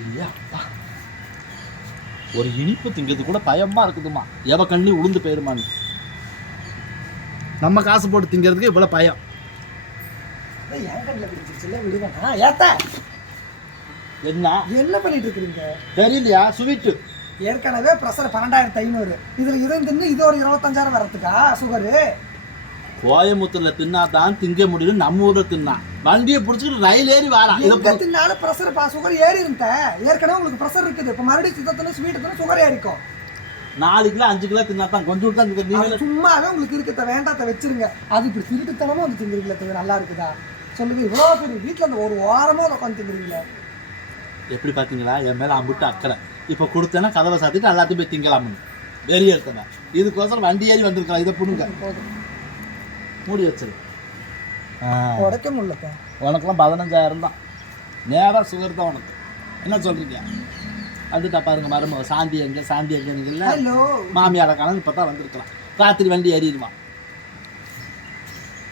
இல்லையா ஒரு இனிப்பு திங்கிறது கூட பயமா இருக்குதுமா. எவ கண்ணி உளுந்து போயிருமான்னு. நம்ம காசு போட்டு திங்கிறதுக்கு இவ்வளவு பயம். என்ன பண்ணிட்டு இருக்கீங்க தெரியலையா? ஸ்வீட்டு ஏற்கனவே ப்ரெஷர் 12,500. இதுல இதை தின்னு இது ஒரு 25,000 வரதுக்கா சுகரு? கோயம்புத்தூர்ல தின்னாதான் திங்க முடியும். நம்ம ஊர்ல தின்னா வண்டியை பிடிச்சிக்கிட்டு ரயில் ஏறி வாரா. எங்க தின்னாலும் ப்ரெஷர் சுகர் ஏறி இருந்த. ஏற்கனவே உங்களுக்கு ப்ரெஷர் இருக்குது. இப்ப மறுபடியும் சித்தத்தின ஸ்வீட்டு சுகர் ஏறிக்கும். 4 கிலோ 5 கிலோ தின்னாதான் கொஞ்சம் தான். சும்மாவே உங்களுக்கு இருக்கிறத வேண்டாத்த வச்சிருங்க. அது இப்படி திருட்டுத்தனமா வந்து திங்கிறீங்களே நல்லா இருக்குதா சொல்லுங்க? இவ்வளவு பெரிய வீட்டுல அந்த ஒரு வாரமா உட்காந்து திங்கிறீங்களே. எப்படி பாத்தீங்களா என் மேல அம்பிட்டு அக்கறை. இப்ப கொடுத்தேன்னா கதவை சாத்திட்டு எல்லாத்தையும் போய் திங்கலாம்னு வெளியே எடுத்தவன். இதுக்கோசரம் வண்டி ஏறி வந்திருக்கலாம். இதை புடுங்க மூடி வச்சிரு. உடைக்க முடியலப்பா. உனக்குலாம் 15,000 தான். நேராக சுகர் தான் உனக்கு. என்ன சொல்றீங்க? வந்துட்டா பாருங்க மருமக. சாந்தி எங்க நீங்கள மாமியார காலம் இப்போ தான் வந்திருக்கலாம். ராத்திரி வண்டி ஏறிடுவான்.